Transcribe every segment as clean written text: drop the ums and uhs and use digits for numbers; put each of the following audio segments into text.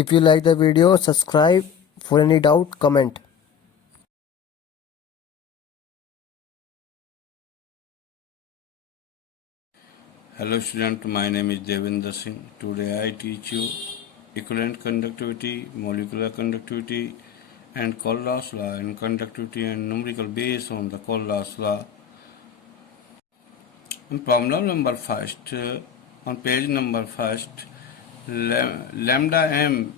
If you like the video, subscribe. For any doubt, comment. Hello student, my name is Devinder Singh. Today I teach you equivalent conductivity, molecular conductivity and Cole-Ross law and conductivity and numerical based on the Cole-Ross law. In problem number first, on page number first, lambda m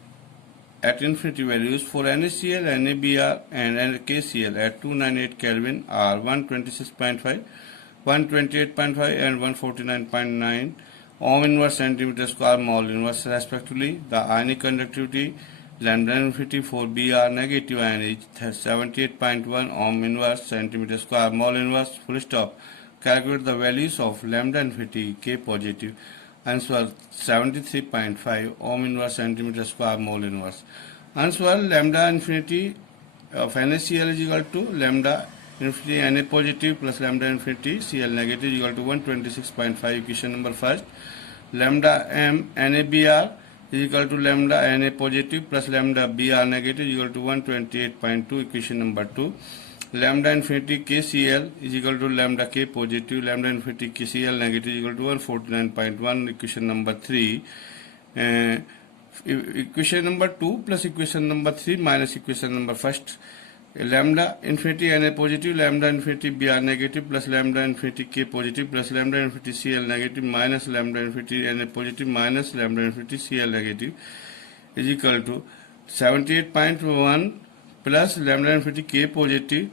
at infinity values for NaCl, NaBr and KCl at 298 Kelvin are 126.5, 128.5 and 149.9 ohm inverse centimeter square mole inverse respectively. The ionic conductivity lambda infinity for Br negative ion is 78.1 ohm inverse centimeter square mole inverse full stop. Calculate the values of lambda infinity K positive. Answer 73.5 ohm inverse centimeter square mole inverse. Answer lambda infinity of NaCl is equal to lambda infinity Na positive plus lambda infinity Cl negative is equal to 126.5. Equation number first. Lambda m NaBr is equal to lambda Na positive plus lambda Br negative is equal to 128.2. Equation number 2. Lambda infinity KCl is equal to lambda K positive, lambda infinity KCl negative is equal to 149.1. Equation number 3. Equation number 2 plus equation number 3 minus equation number first. Lambda infinity Na positive, lambda infinity Br negative plus lambda infinity K positive plus lambda infinity Cl negative minus lambda infinity Na positive minus lambda infinity Cl negative is equal to 78.1 plus lambda infinity K positive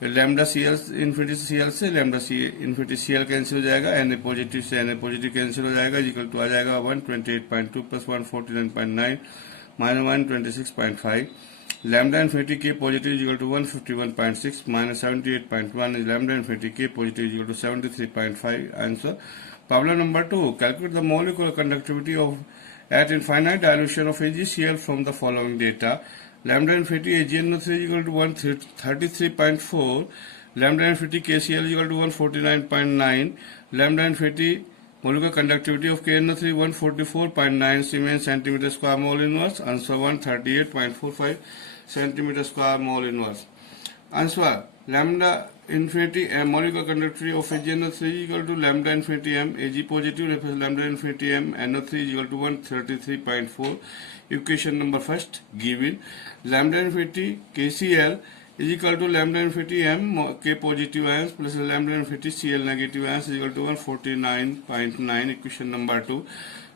lambda Cl infinity Cl से lambda C infinity Cl cancel हो जाएगा, Na positive से Na positive cancel हो जाएगा, equal to आ जाएगा 128.2 plus 149.9 minus 126.5. Lambda infinity K positive is equal to 151.6 minus 78.1 is lambda infinity K positive is equal to 73.5. Answer. Problem number 2. Calculate the molecular conductivity of at infinite dilution of AgCl from the following data. Lambda infinity AgNO3 is equal to 133.4. Lambda infinity KCl is equal to 149.9. Lambda infinity molecular conductivity of KNO3 144.9 Siemens centimeter square mole inverse. Answer 138.45 centimeter square mole inverse. Answer. Lambda infinity molecular conductivity of AgNO3 is equal to lambda infinity m. Ag positive represents lambda infinity m. NO3 is equal to 133.4. Equation number first given. Lambda infinity KCl is equal to lambda infinity m K positive ions plus lambda infinity Cl negative ions is equal to 149.9. Equation number 2.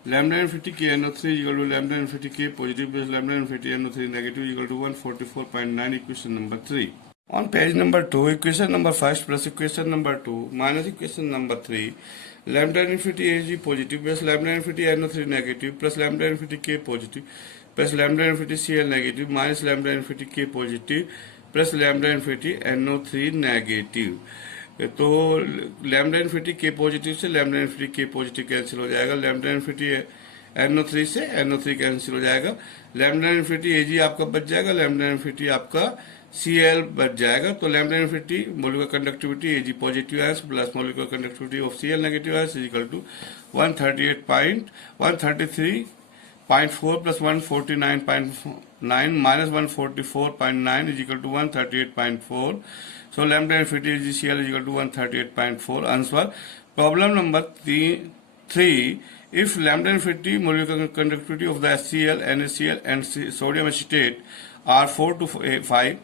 Lambda infinity KNO3 is equal to lambda infinity K positive plus lambda infinity NO3 negative is equal to 144.9. Equation number 3. On page number 2, equation number first plus equation number 2 minus equation number 3, lambda infinity Ag positive plus lambda infinity NO3 negative plus lambda infinity K positive plus lambda infinity Cl negative minus lambda infinity K positive plus lambda infinity NO3 negative. तो lambda infinity के positive से lambda infinity के positive cancel हो जाएगा, lambda infinity NO3 से NO3 cancel हो जाएगा, lambda infinity Ag आपका बच जाएगा, लैम्डा इन्फिनिटी आपका Cl बच जाएगा. तो lambda infinity molecular conductivity Ag positive ions plus molecular conductivity of Cl negative ions is equal to 133.4 plus 149.9 minus 144.9 is equal to 138.4. So lambda infinity AgCl is equal to 138.4. Answer. Problem number 3. If lambda infinity molecular conductivity of the HCl, NaCl and sodium acetate are 4 to 5,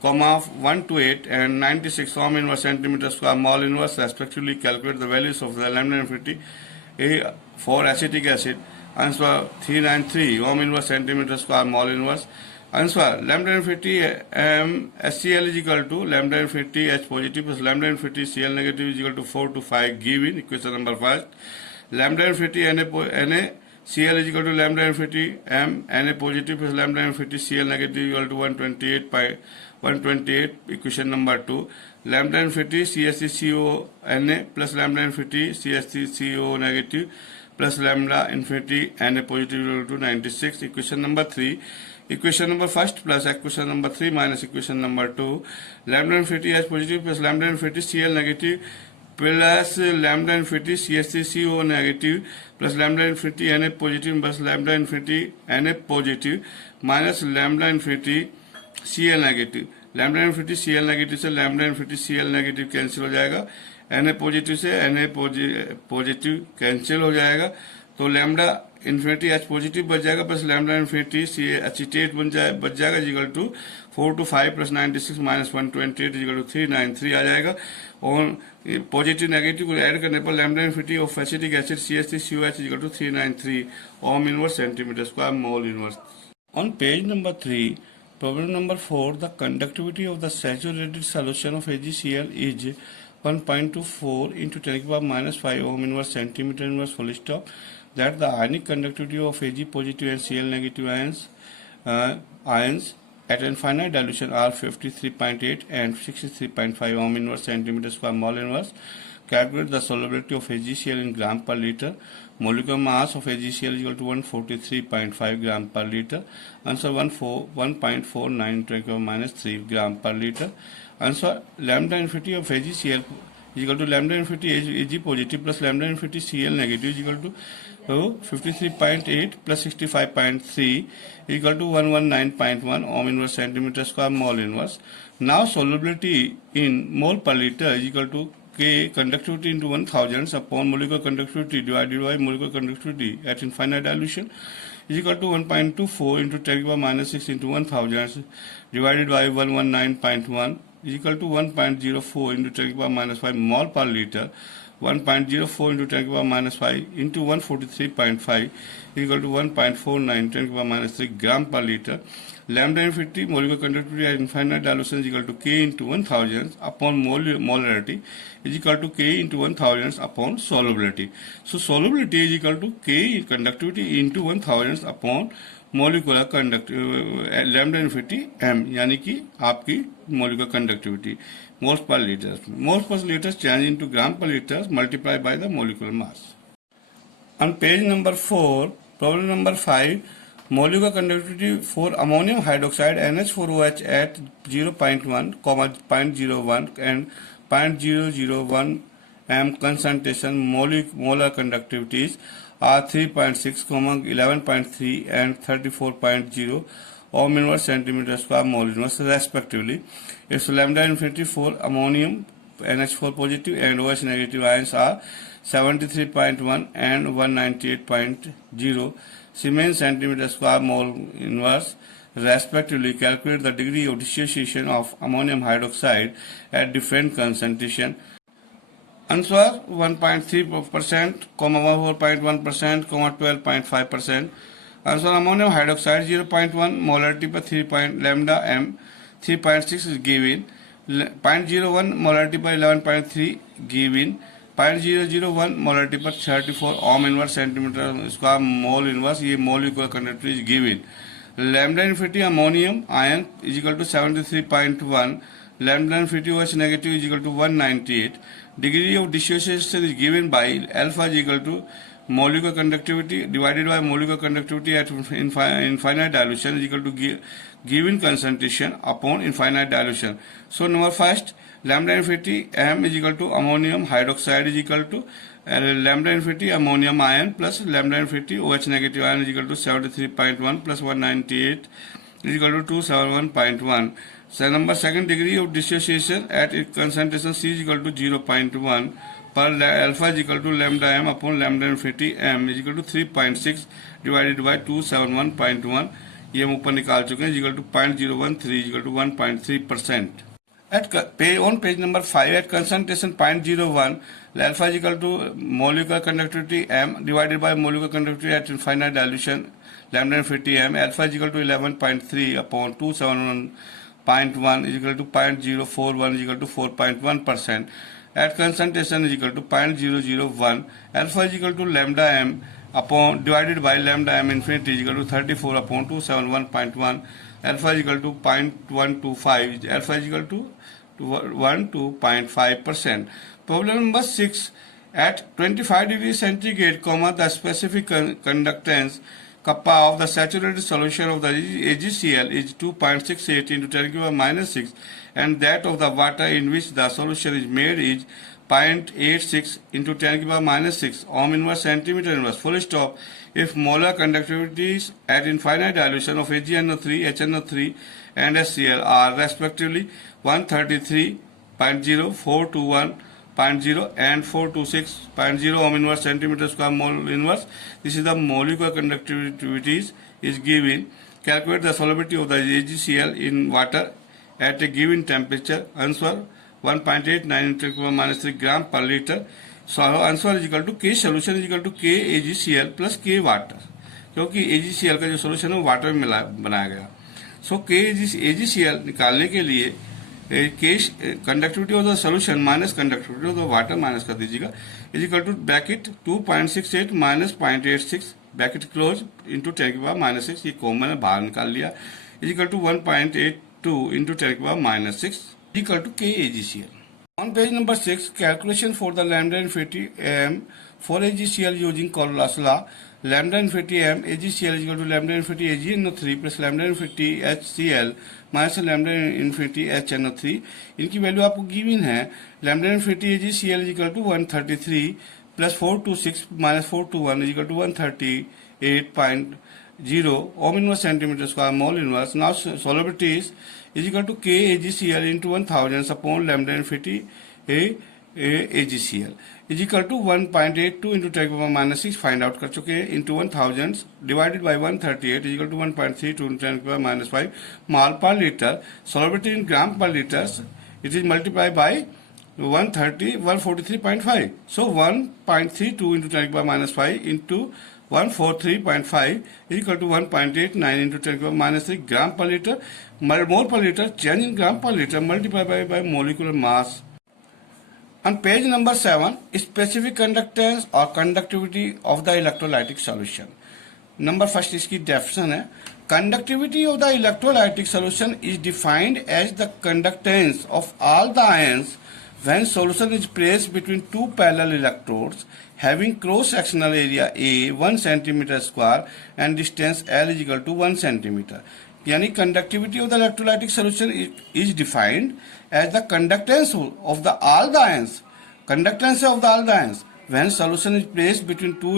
1 to 8 and 96 ohm inverse centimeter square mole inverse respectively, calculate the values of the lambda infinity for acetic acid. Answer 393 ohm inverse centimeter square mole inverse. Answer. Lambda infinity HCl is equal to lambda infinity H positive plus lambda infinity Cl negative is equal to 4 to 5 given. Equation number 1. Lambda infinity NaCl is equal to lambda infinity m Na positive plus lambda infinity Cl negative is equal to 128. Equation number 2. Lambda infinity CSCO Na plus lambda infinity CSCO negative plus lambda infinity Na positive is equal to 96. Equation number 3. Equation number first plus equation number 3 minus equation number 2. Lambda infinity H positive plus lambda infinity Cl negative plus lambda infinity CH3CO negative plus lambda infinity Na positive plus lambda infinity Na positive minus lambda infinity Cl negative. Lambda infinity Cl negative से lambda infinity Cl negative cancel हो जाएगा. Na positive से Na positive cancel हो जाएगा. तो lambda infinity H positive बच जाएगा plus lambda infinity C एचिटेट बच जाएगा equal to 4 to 5 plus 96 minus 128 equal to 393 आ जाएगा. और पॉजिटिव नेगेटिव को ऐड करने पर lambda infinity of acetic acid CH3COH equal to 393 Om inverse centimetre square mole inverse. On page number 3, problem number 4, the conductivity of the saturated solution of AgCl is 1.24 into 10 to the power minus 5 ohm inverse centimeter inverse full stop. That the ionic conductivity of Ag positive and Cl negative ions at infinite dilution are 53.8 and 63.5 ohm inverse centimeter square mole inverse. Calculate the solubility of AgCl in gram per liter. Molecular mass of AgCl is equal to 143.5 gram per liter. Answer 1.49 10 to the minus 3 gram per liter. Answer lambda infinity of AgCl is equal to lambda infinity Ag positive plus lambda infinity Cl negative is equal to 53.8 plus 65.3 equal to 119.1 ohm inverse centimeter square mole inverse. Now solubility in mole per liter is equal to K conductivity into 1000 upon molecular conductivity divided by molecular conductivity at infinite dilution is equal to 1.24 into 10 to the power minus 6 into 1000 divided by 119.1 is equal to 1.04 into 10 to the power minus 5 mole per liter. 1.04 into 10 to the power minus 5 into 143.5 is equal to 1.49 10 to the power minus 3 gram per liter. Lambda infinity molecular conductivity at infinite dilution is equal to K into 1000 upon molarity is equal to K into 1000 upon solubility. So solubility is equal to K conductivity into 1000 upon molecular conductivity lambda infinity m यानी कि आपकी molecular conductivity moles per liter. Moles per liter change into gram per liter multiplied by the molecular mass. On page number 4, problem number 5, molecular conductivity for ammonium hydroxide NH4OH at 0.1, 0.01 and 0.001 m concentration molar conductivities are 3.6, 11.3 and 34.0 ohm inverse centimeter square mole inverse respectively. If lambda infinity for ammonium NH4 positive and OH negative ions are 73.1 and 198.0 Siemens centimeter square mole inverse respectively, calculate the degree of dissociation of ammonium hydroxide at different concentration. Answer 1.3%, 4.1%, 12.5%. Answer ammonium hydroxide 0.1 molarity per 3 lambda m 3.6 is given. 0.01 molarity per 11.3 given. 0.001 molarity per 34 ohm inverse centimeter square mole inverse ये molecular conductivity is given. Lambda infinity ammonium ion is equal to 73.1. Lambda infinity OH negative is equal to 198. Degree of dissociation is given by alpha is equal to molecular conductivity divided by molecular conductivity at infinite dilution is equal to given concentration upon infinite dilution. So number first, lambda infinity m is equal to ammonium hydroxide is equal to lambda infinity ammonium ion plus lambda infinity OH negative ion is equal to 73.1 plus 198 is equal to 271.1. So number second, degree of dissociation at concentration C is equal to 0.1 per alpha is equal to lambda m upon lambda infinity m is equal to 3.6 divided by 271.1. ये हम ऊपर निकाल चुके हैं is equal to 0.013 is equal to 1.3%. On page number 5, at concentration 0.01, alpha is equal to molecular conductivity m divided by molecular conductivity at infinite dilution lambda infinity m. Alpha is equal to 11.3 upon 271.1 is equal to 0.041 is equal to 4.1%. At concentration is equal to 0.001, alpha is equal to lambda m upon divided by lambda m infinity is equal to 34 upon 271.1. Alpha is equal to 0.125. Alpha is equal to 1 to 0.5%. Problem number 6. At 25 degrees centigrade, the specific conductance kappa of the saturated solution of the AgCl is 2.68 into 10 to the minus 6, and that of the water in which the solution is made is 0.86 into 10 to the power minus 6 ohm inverse centimeter inverse full stop if molar conductivities at infinite dilution of AgNO3, HNO3 and HCl are respectively 133.0, 421.0 and 426.0 ohm inverse centimeter square mole inverse. This is the molecular conductivities is given. Calculate the solubility of the AgCl in water at a given temperature. Answer 1.89 into 10 to the power minus 3 gram per liter. So answer is equal to K solution is equal to K AgCl plus K water, क्योंकि AgCl का जो solution है वो water में बनाया गया. सो K AgCl निकालने के लिए K conductivity of the solution minus conductivity of the water minus कर दीजिएगा is equal to bracket 2.68 minus 0.86 bracket close into 10 की पावर माइनस 6. ये कॉमन है, बाहर निकाल लिया. इज इक्वल टू 1.82 इंटू 10 की power minus 6 equal to K AgCl. On page number 6, calculation for the lambda infinity m for AgCl using Coriolis law. Lambda infinity m AgCl is equal to lambda infinity AgNO3 plus lambda infinity HCl minus lambda infinity HNO3. इनकी value आपको given है. lambda infinity AgCl is equal to 133 plus 426 minus 421 is equal to 138.0 ohm inverse centimeter square mole inverse. Now solubility is equal to K AgCl into 1000 upon lambda infinity AgCl is equal to 1.82 into 10 to the power minus 6 find out कर चुके हैं. into 1000 divided by 138 is equal to 1.32 into 10 to the power minus 5 mole per liter. Solubility in gram per liter, it is multiplied by 143.5. So 1.32 into 10 to the power minus 5 into 143.5 is equal to 1.89 into 10 to the power minus 3 gram per liter. Mole per liter, change in gram per liter multiplied by molecular mass. On page number 7, specific conductance or conductivity of the electrolytic solution. Number first इसकी definition है. Conductivity of the electrolytic solution is defined as the conductance of all the ions when solution is placed between two parallel electrodes having cross-sectional area A 1 centimeter square and distance L is equal to 1 centimeter. यानी conductivity of the electrolytic solution is defined as the conductance of the all the ions. Conductance of the all the ions when solution is placed between two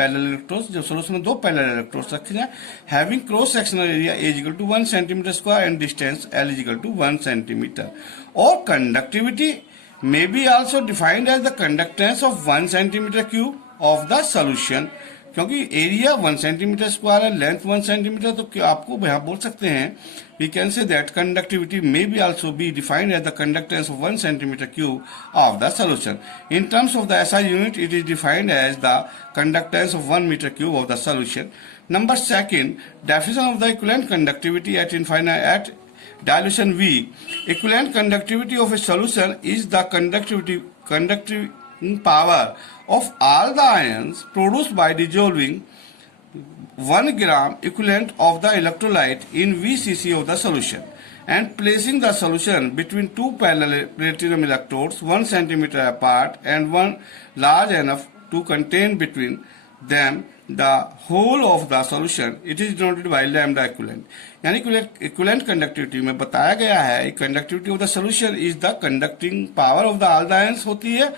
parallel electrodes. जब solution में दो parallel electrodes रखे जाए having cross sectional area A is equal to 1 centimeter square and distance L is equal to 1 centimeter. Or conductivity may be also defined as the conductance of 1 centimeter cube of the solution. क्योंकि area 1 centimetre square है, length 1 centimetre, तो क्या आपको यहाँ बोल सकते हैं we can say that conductivity may be also be defined as the conductance of 1 centimetre cube of the solution. In terms of the SI unit it is defined as the conductance of 1 metre cube of the solution. Number second, definition of the equivalent conductivity at infinite at dilution V. Equivalent conductivity of a solution is the conductive power of all the ions produced by dissolving 1 gram equivalent of the electrolyte in VCC of the solution and placing the solution between two parallel platinum electrodes 1 centimeter apart and one large enough to contain between them the whole of the solution. It is denoted by lambda equivalent. यानी equivalent conductivity में बताया गया है conductivity of the solution is the conducting power of the all the ions होती है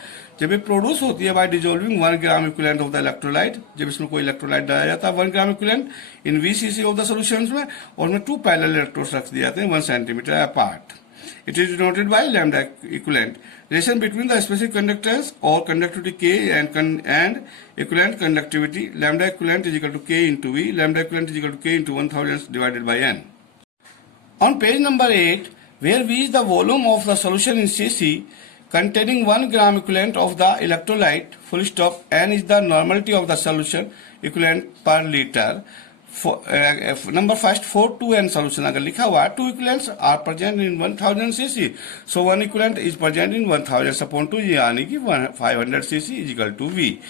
जब ये produce होती है by dissolving 1 gram equivalent of the electrolyte. जब इसमें कोई electrolyte डाला जाता है 1 gram equivalent in VCC of the solutions में और में 2 parallel electrodes रख दिए जाते हैं 1 centimeter apart. It is denoted by lambda equivalent. Relation between the specific conductance or conductivity K and equivalent conductivity. Lambda equivalent is equal to K into V. Lambda equivalent is equal to K into 1000 divided by N. On page number 8, where V is the volume of the solution in CC containing 1 gram equivalent of the electrolyte, full stop, N is the normality of the solution equivalent per liter. Number first 4 2n solution अगर लिखा हुआ 2 equivalents are present in 1000 cc, so 1 equivalent is present in 1000 upon 2 यानी कि 500 cc is equal to V.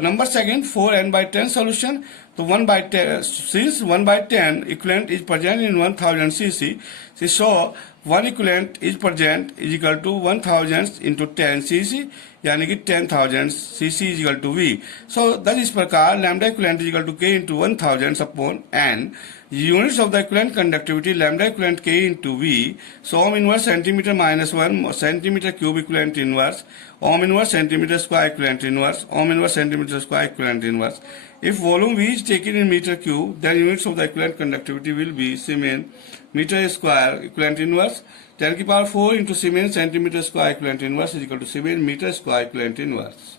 Number second 4n by 10 solution, तो 1 by 10 since 1 by 10 equivalent is present in 1000 cc, so 1 equivalent is present is equal to 1000 into 10 cc यानी कि 10,000 cc is equal to V. So that इस प्रकार lambda equivalent is equal to K into 1000 upon N. units of the equivalent conductivity lambda equivalent K into V. So ohm inverse centimeter minus 1 centimeter cube equivalent inverse, ohm inverse centimeter square equivalent inverse, ohm inverse centimeter square equivalent inverse. If volume V is taken in meter cube, then units of the equivalent conductivity will be Siemens meter square equivalent inverse 10 to the power 4 into Siemens centimeter square equivalent inverse is equal to Siemens meter square equivalent inverse.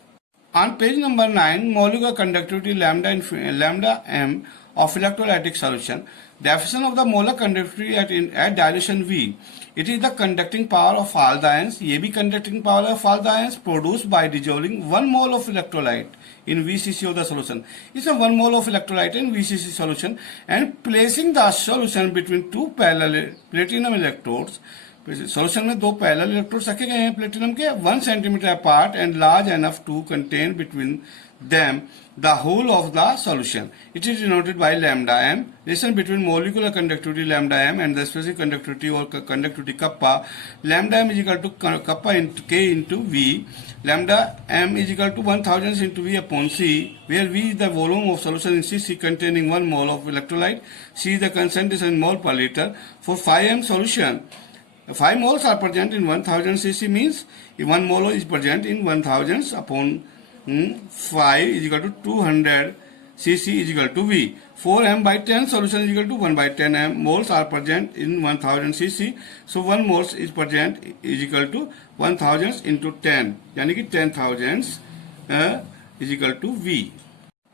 On page number 9, molecular conductivity lambda m of electrolytic solution. Definition of the molar conductivity at dilution V. It is the conducting power of all the ions. ये भी conducting power of all the ions produced by dissolving 1 mole of electrolyte in VCC of the solution. It's a 1 mole of electrolyte in VCC solution and placing the solution between two parallel platinum electrodes. Solution में दो parallel electrodes रखे गए हैं platinum के 1 centimeter apart and large enough to contain between them the whole of the solution. It is denoted by lambda m. Relation between molecular conductivity lambda m and the specific conductivity or conductivity kappa. Lambda m is equal to kappa into k into V. Lambda m is equal to 1000 into V upon C, where V is the volume of solution in CC containing 1 mole of electrolyte. C is the concentration in mole per liter. For 5m solution, 5 moles are present in 1000 cc means 1 mole is present in 1000 upon 5 is equal to 200 cc is equal to V. 4m by 10 solution is equal to 1 by 10 m. Moles are present in 1000 cc. So 1 moles is present is equal to 1000 into 10. यानी कि 10,000 is equal to V.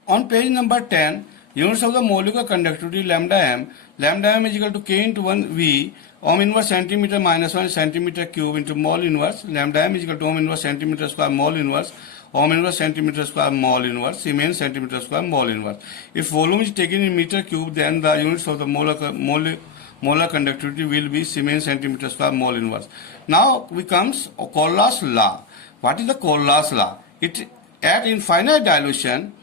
On page number 10, units of the molecular conductivity lambda m. Lambda m is equal to K into 1 V. Ohm inverse centimeter minus 1 centimeter cube into mole inverse. Lambda m is equal to ohm inverse centimeter square mole inverse. Ohm inverse centimeter square mole inverse. Siemens centimeter square mole inverse. If volume is taken in meter cube, then the units of the molar conductivity will be Siemens centimeter square mole inverse. Now comes Corla's law. What is the Corla's law? At infinite dilution,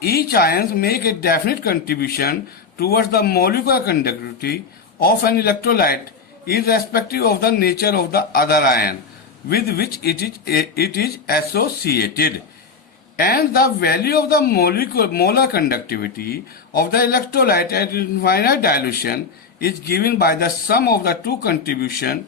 each ions make a definite contribution towards the molecular conductivity of an electrolyte irrespective of the nature of the other ion with which it is associated. And the value of the molar conductivity of the electrolyte at infinite dilution is given by the sum of the two contributions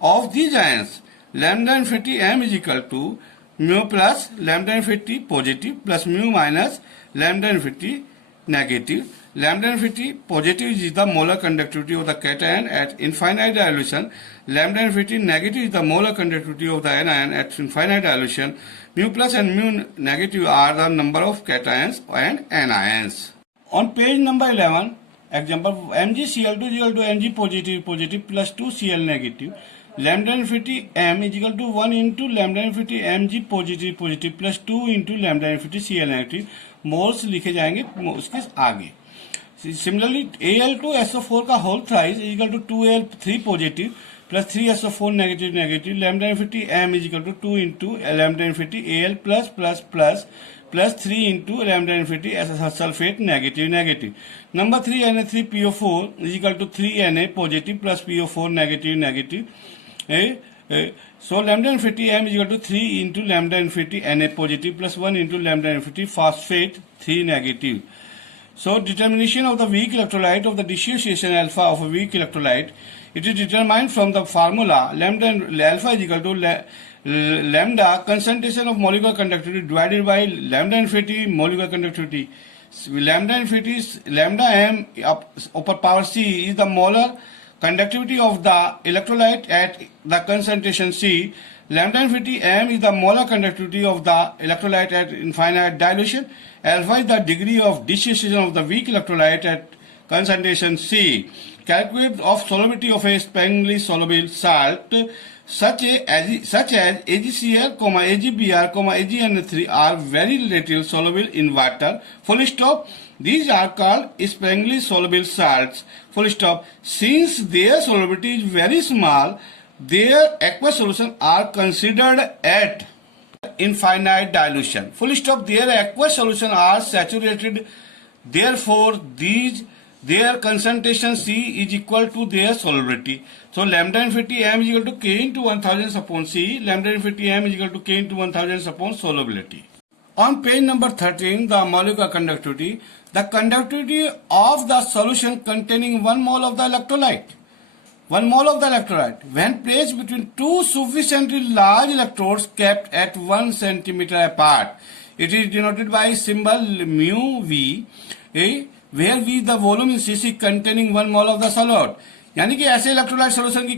of these ions. Lambda infinity m is equal to mu plus lambda infinity positive plus mu minus lambda infinity negative. Lambda infinity positive is the molar conductivity of the cation at infinite dilution. Lambda infinity negative is the molar conductivity of the anion at infinite dilution. Mu plus and mu negative are the number of cations and anions. On page number 11, example MgCl2 is equal to Mg positive plus 2Cl negative. Lambda infinity m is equal to 1 into lambda infinity Mg positive plus 2 into lambda infinity Cl negative. Moles लिखे जाएंगे उसके आगे. Similarly, Al2SO4 का whole thrice is equal to 2Al3 positive plus 3SO4 negative. Lambda infinity m is equal to 2 into lambda infinity Al plus 3 into lambda infinity sulfate negative. Number 3 Na3PO4 is equal to 3 Na positive plus PO4 negative. So lambda infinity m is equal to 3 into lambda infinity Na positive plus 1 into lambda infinity phosphate 3 negative. So determination of the weak electrolyte of the dissociation alpha of a weak electrolyte, it is determined from the formula alpha is equal to lambda concentration of molecular conductivity divided by lambda infinity molecular conductivity. Lambda infinity lambda m upper power c is the molar conductivity of the electrolyte at the concentration C. Lambda infinity m is the molar conductivity of the electrolyte at infinite dilution. Alpha is the degree of dissociation of the weak electrolyte at concentration C. Calculate of solubility of a sparingly soluble salt such as AgCl, AgBr, AgNO3 are very little soluble in water. Full stop. These are called sparingly soluble salts. Full stop. Since their solubility is very small, their aqueous solutions are considered at infinite dilution. Full stop. Their aqueous solutions are saturated. Therefore, their concentration C is equal to their solubility. So lambda infinity m is equal to K into 1000 upon C. Lambda infinity m is equal to K into 1000 upon solubility. On page number 13, the molecular conductivity, the conductivity of the solution containing 1 mole of the electrolyte. 1 mole of the electrolyte, when placed between two sufficiently large electrodes kept at 1 centimeter apart, it is denoted by symbol mu v, where v the volume in cc containing 1 mole of the solute. यानी कि ऐसे electrolyte solution की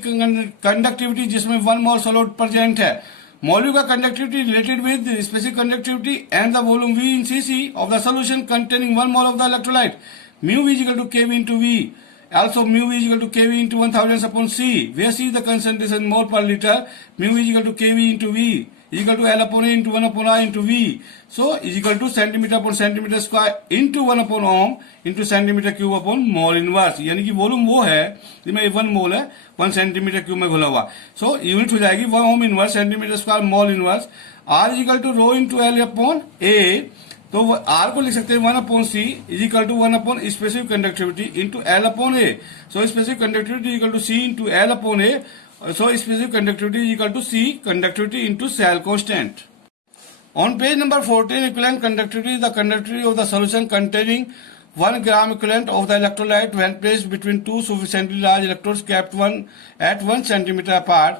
conductivity जिसमें 1 मोल solute present है, molecular conductivity related with the specific conductivity and the volume V in cc of the solution containing 1 mole of the electrolyte. Mu V is equal to kV into V. Also mu V is equal to kV into 1000 upon C, where C is the concentration mole per liter. Mu V is equal to kV into V is equal to L upon A into 1 upon I into V. So is equal to centimeter upon centimeter square into 1 upon ohm into centimeter cube upon mole inverse. यानी कि volume वो है जिसमें 1 मोल है 1 centimetre cube में घुला हुआ. So unit हो जाएगी 1 ohm inverse centimetre square mole inverse. R is equal to rho into L upon A. तो R को लिख सकते हैं 1 upon C is equal to 1 upon specific conductivity into L upon A. So specific conductivity is equal to C into L upon A. So specific conductivity is equal to C conductivity into cell constant. On page number 14, equivalent conductivity is the conductivity of the solution containing 1 gram equivalent of the electrolyte when placed between two sufficiently large electrodes kept at 1 centimeter apart.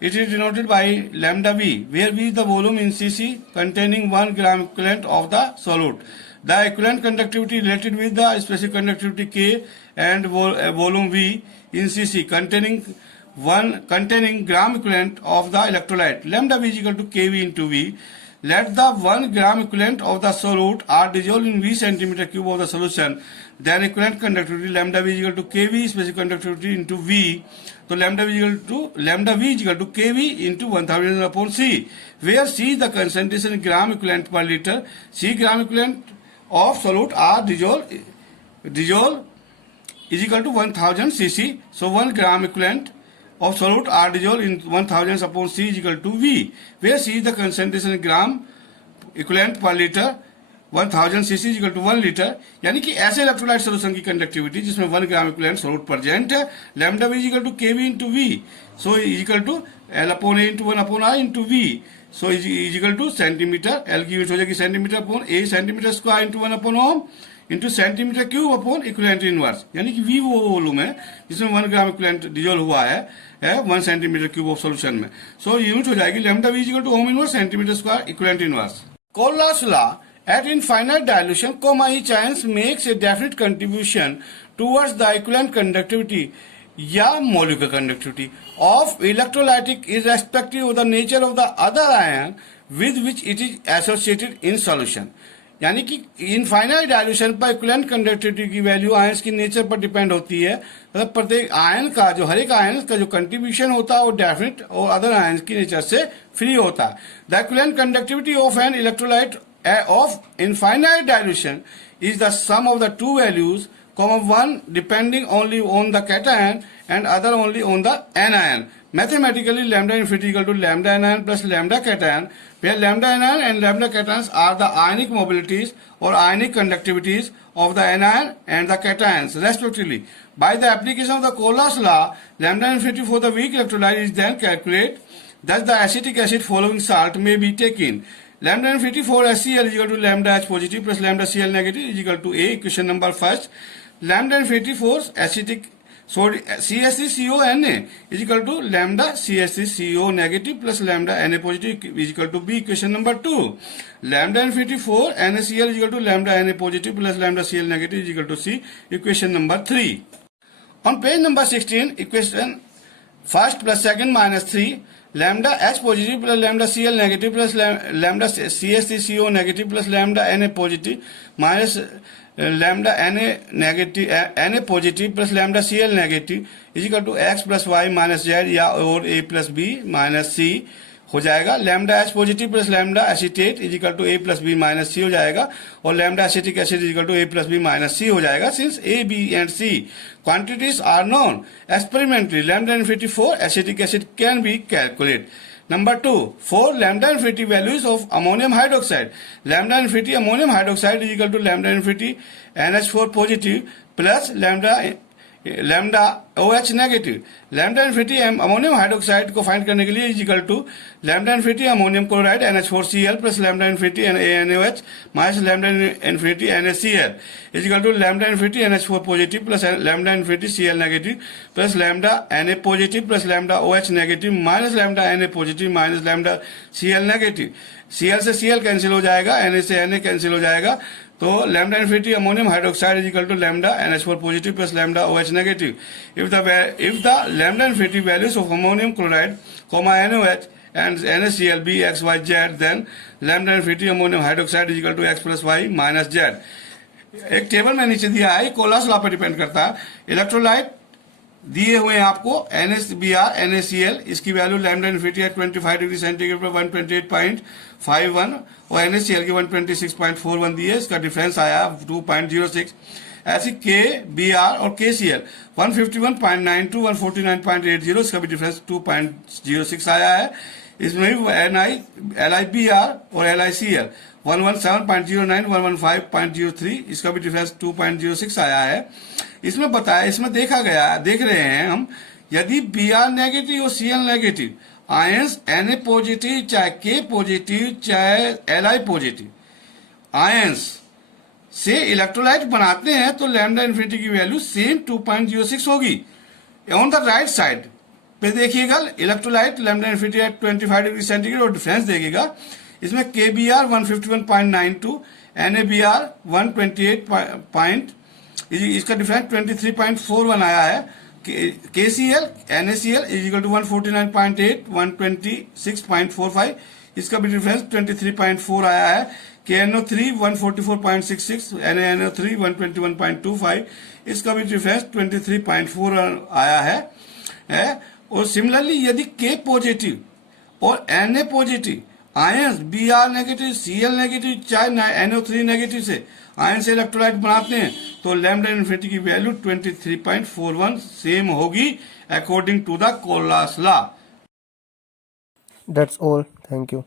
It is denoted by lambda V, where V is the volume in cc containing 1 gram equivalent of the solute. The equivalent conductivity related with the specific conductivity K and volume V in cc containing gram equivalent of the electrolyte. Lambda V is equal to kV into V. Let the 1 gram equivalent of the solute are dissolved in V centimeter cube of the solution. Then equivalent conductivity lambda V is equal to kV specific conductivity into V. So lambda V is equal to kV into 1000 upon C, where C is the concentration in gram equivalent per liter. C gram equivalent of solute are dissolved is equal to 1000 cc. So 1 gram equivalent of solute are dissolved in 1000 upon C is equal to V, where C is the concentration in gram equivalent per liter. 1000 cc is equal to 1 liter. यानी कि ऐसे electrolyte solution की conductivity जिसमें 1 gram equivalent solute present है, lambda V is equal to kV into V. So is equal to L upon A into 1 upon I into V. So is equal to centimetre, L की unit हो जाएगी centimetre upon A centimetre square into 1 upon ohm into centimetre cube upon equivalent inverse. यानी कि V वो volume है जिसमें 1 gram equivalent dissolve हुआ है 1 सेंटीमीटर क्यूब ऑफ सोल्यूशन में. सो यूनिट हो जाएगी lambda V is equal to Om inverse centimetre square equivalent inverse. Colas law at infinite dilution, each ion makes a definite contribution towards the equivalent conductivity या molecular conductivity of electrolytic irrespective of the nature of the other ion with which it is associated in solution. यानी कि infinite dilution पर equivalent conductivity की value ions की nature पर depend होती है. मतलब प्रत्येक आयन का जो हर एक आयन का जो कंट्रीब्यूशन होता है वो डेफिनेट और अदर आयंस की नेचर से फ्री होता है. The equivalent conductivity of an electrolyte of infinite dilution is the sum of the two values, one depending only on the cation and other only on the anion. Mathematically, lambda infinity equal to lambda anion plus lambda cation, where lambda anion and lambda cations are the ionic mobilities or ionic conductivities of the anion and the cations respectively. By the application of the Colas law, lambda infinity for the weak electrolyte is then calculated. Thus, the acetic acid following salt may be taken. Lambda infinity for HCl is equal to lambda H positive plus lambda Cl negative is equal to A. Equation number first. Lambda infinity for acetic CH3CONa is equal to lambda CH3CO negative plus lambda Na positive is equal to B. Equation number 2. Lambda infinity for NaCl is equal to lambda Na positive plus lambda Cl negative is equal to C. Equation number 3. On page number 16, equation first plus second minus 3. Lambda H positive plus lambda Cl negative plus lambda CH3CO negative plus lambda Na positive minus lambda Na positive plus lambda Cl negative is equal to x plus y minus z या और a plus b minus c हो जाएगा. Lambda H positive plus lambda acetate is equal to A plus B minus C हो जाएगा और lambda acetic acid is equal to A plus B minus C हो जाएगा. Since A, B and C quantities are known experimentally, lambda infinity for acetic acid can be calculated. Number 2, for lambda infinity values of ammonium hydroxide, lambda infinity ammonium hydroxide is equal to lambda infinity NH4 positive plus lambda OH negative, lambda infinity ammonium hydroxide को find करने के लिए is equal to lambda infinity ammonium chloride NH4Cl plus lambda infinity ANOH minus lambda infinity NaCl is equal to lambda infinity NH4 positive plus lambda infinity Cl negative plus lambda Na positive plus lambda OH negative minus lambda Na positive minus lambda Cl negative. Cl से Cl cancel हो जाएगा, Na से Na cancel हो जाएगा, तो lambda infinity ammonium hydroxide is equal to lambda NH4 positive plus lambda OH negative. If the lambda infinity values of ammonium chloride NaOH and NaCl be x, y, z, then lambda infinity ammonium hydroxide is equal to x plus y minus z। एक table में नीचे दिया है, कोलास law पर depend करता है। Electrolyte दिए हुए हैं आपको NaBr NaCl, इसकी वैल्यू लैम्डा इन्फिनिटी है 25 डिग्री सेंटीग्रेड पर 128.51 और NaCl की 126.41 दी है, इसका डिफरेंस आया 2.06। ऐसी KBr और KCl 151.92 149.80, इसका भी डिफरेंस 2.06 आया है। इसमें LiBr और LiCl 117.09 115.03, इसका भी डिफरेंस 2.06 आया है। इसमें बताया, इसमें देख रहे हैं हम, यदि Br नेगेटिव और Cl negative ions Na positive चाहे K पॉजिटिव चाहे Li पॉजिटिव आयंस से इलेक्ट्रोलाइट बनाते हैं तो लैम्डा इन्फिनिटी की वैल्यू सेम 2.06 होगी। ऑन द राइट साइड पे देखिएगा, electrolyte lambda infinity at 25 degree centigrade और डिफरेंस देखिएगा। इसमें KBr 151.92 NaBr 128 इसका डिफरेंस 23.41 आया है। KCl NaCl is equal to 149.8 126.45, इसका भी डिफरेंस 23.4 आया है। KNO3 144.66 NaNO3 121.25, इसका भी डिफरेंस 23.4 आया है। और सिमिलरली यदि K पॉजिटिव और Na positive ions Br negative Cl negative चाहे NO3 नेगेटिव से आयन से इलेक्ट्रोलाइट बनाते हैं तो लैम्डा इन्फिनिटी की वैल्यू 23.41 सेम होगी according to the Kohlrausch law. That's all. Thank you.